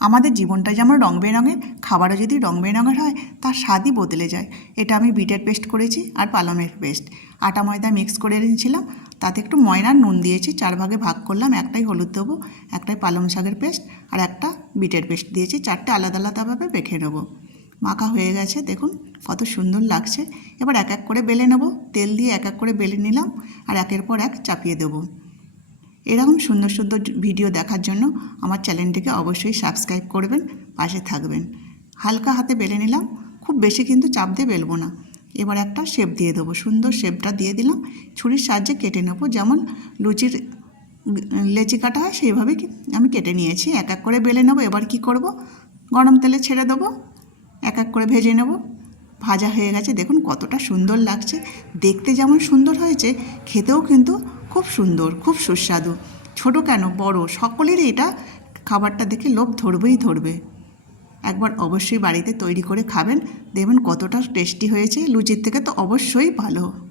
আমাদের জীবনটা যেমন রং বেরঙের খাবারও যদি রং বেরঙের হয়, তার স্বাদই বদলে যায়। এটা আমি বিটের পেস্ট করেছি আর পালমের পেস্ট। আটা ময়দা মিক্স করে নিয়েছিলাম তাতে একটু ময়নার নুন দিয়েছি, চার ভাগে ভাগ করলাম, একটাই হলুদ দেবো, একটাই পালং শাকের পেস্ট আর একটা বিটের পেস্ট দিয়েছি। চারটে আলাদা আলাদাভাবে মেখে নেব। মাখা হয়ে গেছে, দেখুন কত সুন্দর লাগছে। এবার এক এক করে বেলে নেব। তেল দিয়ে এক এক করে বেলে নিলাম আর একের পর এক চাপিয়ে দেবো। এরকম সুন্দর সুন্দর ভিডিও দেখার জন্য আমার চ্যানেলটিকে অবশ্যই সাবস্ক্রাইব করবেন, পাশে থাকবেন। হালকা হাতে বেলে নিলাম, খুব বেশি কিন্তু চাপ দিয়ে বেলবো না। এবার একটা শেপ দিয়ে দেবো, সুন্দর শেপটা দিয়ে দিলাম। ছুরির সাহায্যে কেটে নেব, যেমন লুচির লেচি কাটা হয় সেইভাবে আমি কেটে নিয়েছি। এক এক করে বেলে নেব, এবার কি করব? গরম তেলে ছেড়ে দেবো, এক এক করে ভেজে নেব। ভাজা হয়ে গেছে, দেখুন কতটা সুন্দর লাগছে। দেখতে যেমন সুন্দর হয়েছে, খেতেও কিন্তু খুব সুন্দর, খুব সুস্বাদু। ছোট কেন? বড়। সকলেরই এটা খাবারটা দেখে লোভ ধরবেই ধরবে। একবার অবশ্যই বাড়িতে তৈরি করে খাবেন। দেখবেন কতটা টেস্টি হয়েছে। লুচির থেকে তো অবশ্যই ভালো।